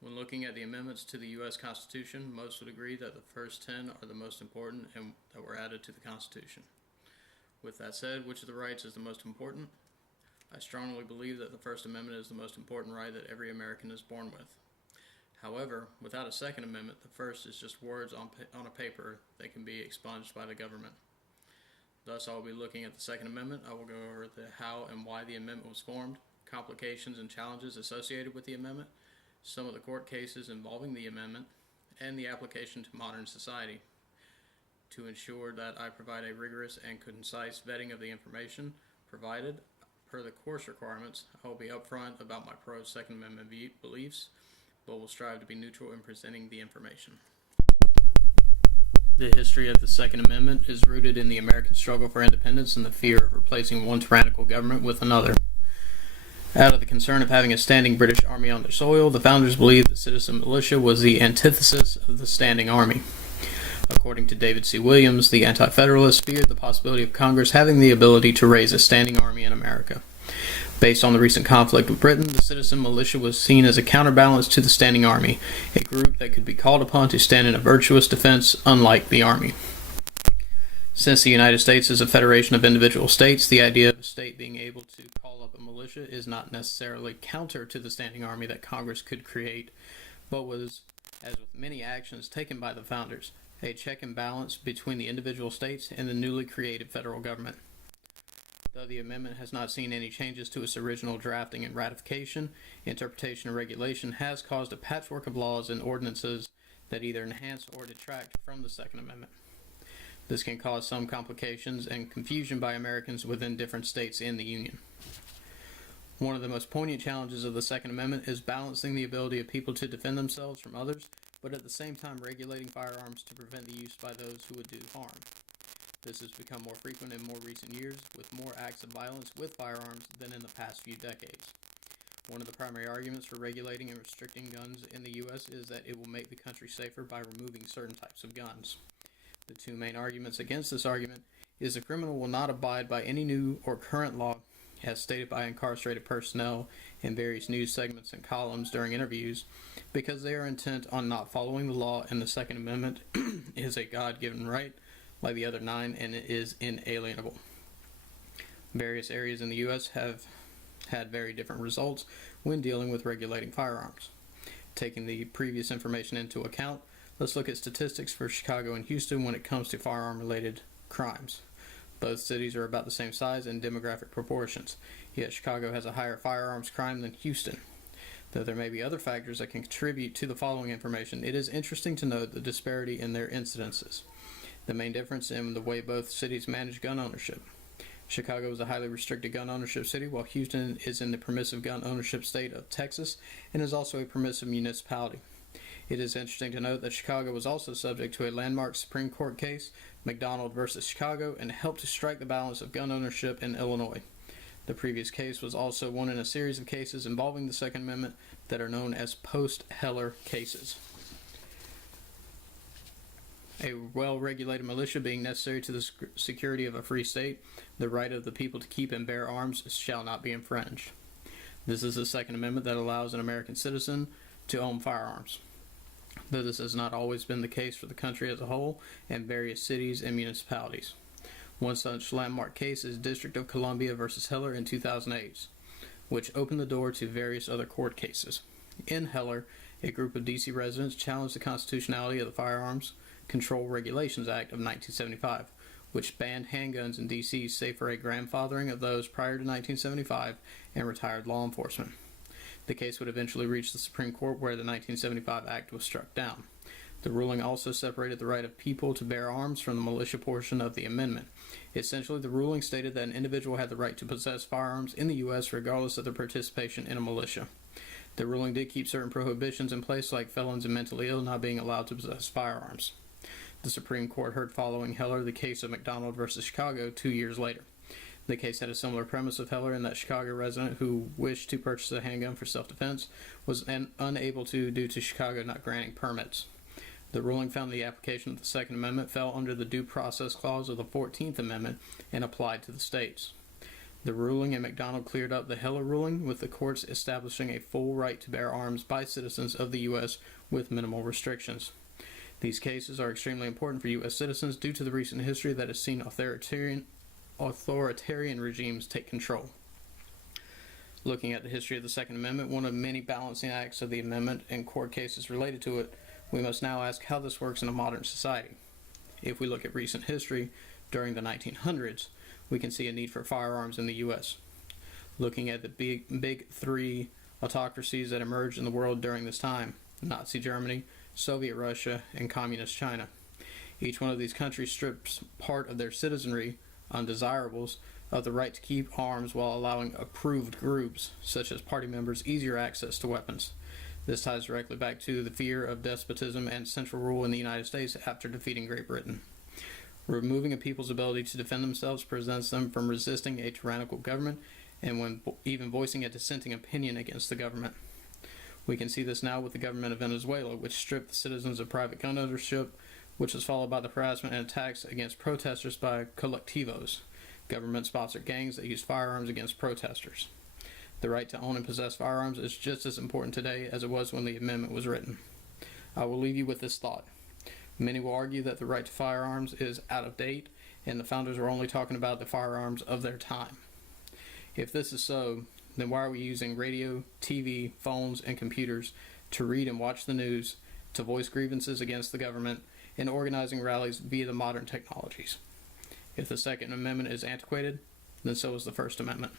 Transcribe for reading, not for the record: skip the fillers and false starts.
When looking at the amendments to the U.S. Constitution, most would agree that the first 10 are the most important and that were added to the Constitution. With that said, which of the rights is the most important? I strongly believe that the First Amendment is the most important right that every American is born with. However, without a Second Amendment, the first is just words on a paper that can be expunged by the government. Thus, I will be looking at the Second Amendment. I will go over the how and why the amendment was formed, complications and challenges associated with the amendment, some of the court cases involving the amendment, and the application to modern society. To ensure that I provide a rigorous and concise vetting of the information provided per the course requirements, I will be upfront about my pro-Second Amendment beliefs, but will strive to be neutral in presenting the information. The history of the Second Amendment is rooted in the American struggle for independence and the fear of replacing one tyrannical government with another. Out of the concern of having a standing British army on their soil, the founders believed the citizen militia was the antithesis of the standing army. According to David C. Williams, the Anti-Federalists feared the possibility of Congress having the ability to raise a standing army in America. Based on the recent conflict with Britain, the citizen militia was seen as a counterbalance to the standing army, a group that could be called upon to stand in a virtuous defense, unlike the army. Since the United States is a federation of individual states, the idea of a state being able to call up a militia is not necessarily counter to the standing army that Congress could create, but was, as with many actions taken by the founders, a check and balance between the individual states and the newly created federal government. Though the amendment has not seen any changes to its original drafting and ratification, interpretation and regulation has caused a patchwork of laws and ordinances that either enhance or detract from the Second Amendment. This can cause some complications and confusion by Americans within different states in the Union. One of the most poignant challenges of the Second Amendment is balancing the ability of people to defend themselves from others, but at the same time regulating firearms to prevent the use by those who would do harm. This has become more frequent in more recent years, with more acts of violence with firearms than in the past few decades. One of the primary arguments for regulating and restricting guns in the U.S. is that it will make the country safer by removing certain types of guns. The two main arguments against this argument is the criminal will not abide by any new or current law, as stated by incarcerated personnel in various news segments and columns during interviews, because they are intent on not following the law, and the Second Amendment is a God-given right, like the other 9, and it is inalienable. Various areas in the U.S. have had very different results when dealing with regulating firearms. Taking the previous information into account, let's look at statistics for Chicago and Houston when it comes to firearm-related crimes. Both cities are about the same size and demographic proportions, yet Chicago has a higher firearms crime than Houston. Though there may be other factors that can contribute to the following information, it is interesting to note the disparity in their incidences. The main difference in the way both cities manage gun ownership. Chicago is a highly restricted gun ownership city, while Houston is in the permissive gun ownership state of Texas and is also a permissive municipality. It is interesting to note that Chicago was also subject to a landmark Supreme Court case, McDonald versus Chicago, and helped to strike the balance of gun ownership in Illinois. The previous case was also one in a series of cases involving the Second Amendment that are known as post-Heller cases. A well-regulated militia being necessary to the security of a free state, the right of the people to keep and bear arms shall not be infringed. This is the Second Amendment that allows an American citizen to own firearms. Though this has not always been the case for the country as a whole and various cities and municipalities. One such landmark case is District of Columbia versus Heller in 2008, which opened the door to various other court cases. In Heller, a group of D.C. residents challenged the constitutionality of the Firearms Control Regulations Act of 1975, which banned handguns in D.C. save for a grandfathering of those prior to 1975 and retired law enforcement. The case would eventually reach the Supreme Court, where the 1975 Act was struck down. The ruling also separated the right of people to bear arms from the militia portion of the amendment. Essentially, the ruling stated that an individual had the right to possess firearms in the U.S. regardless of their participation in a militia. The ruling did keep certain prohibitions in place, like felons and mentally ill not being allowed to possess firearms. The Supreme Court heard following Heller the case of McDonald versus Chicago 2 years later. The case had a similar premise of Heller in that Chicago resident who wished to purchase a handgun for self-defense was unable to due to Chicago not granting permits. The ruling found the application of the Second Amendment fell under the Due Process Clause of the 14th Amendment and applied to the states. The ruling in McDonald cleared up the Heller ruling, with the courts establishing a full right to bear arms by citizens of the U.S. with minimal restrictions. These cases are extremely important for U.S. citizens due to the recent history that has seen authoritarian regimes take control. Looking at the history of the Second Amendment, one of many balancing acts of the amendment and court cases related to it, we must now ask how this works in a modern society. If we look at recent history, during the 1900s, we can see a need for firearms in the U.S. Looking at the big three autocracies that emerged in the world during this time, Nazi Germany, Soviet Russia, and Communist China. Each one of these countries strips part of their citizenry, undesirables, of the right to keep arms while allowing approved groups, such as party members, easier access to weapons. This ties directly back to the fear of despotism and central rule in the United States after defeating Great Britain. Removing a people's ability to defend themselves prevents them from resisting a tyrannical government and when even voicing a dissenting opinion against the government. We can see this now with the government of Venezuela, which stripped the citizens of private gun ownership, which was followed by the harassment and attacks against protesters by colectivos, government-sponsored gangs that used firearms against protesters. The right to own and possess firearms is just as important today as it was when the amendment was written. I will leave you with this thought. Many will argue that the right to firearms is out of date, and the founders were only talking about the firearms of their time. If this is so, then why are we using radio, TV, phones, and computers to read and watch the news, to voice grievances against the government, and organizing rallies via the modern technologies? If the Second Amendment is antiquated, then so is the First Amendment.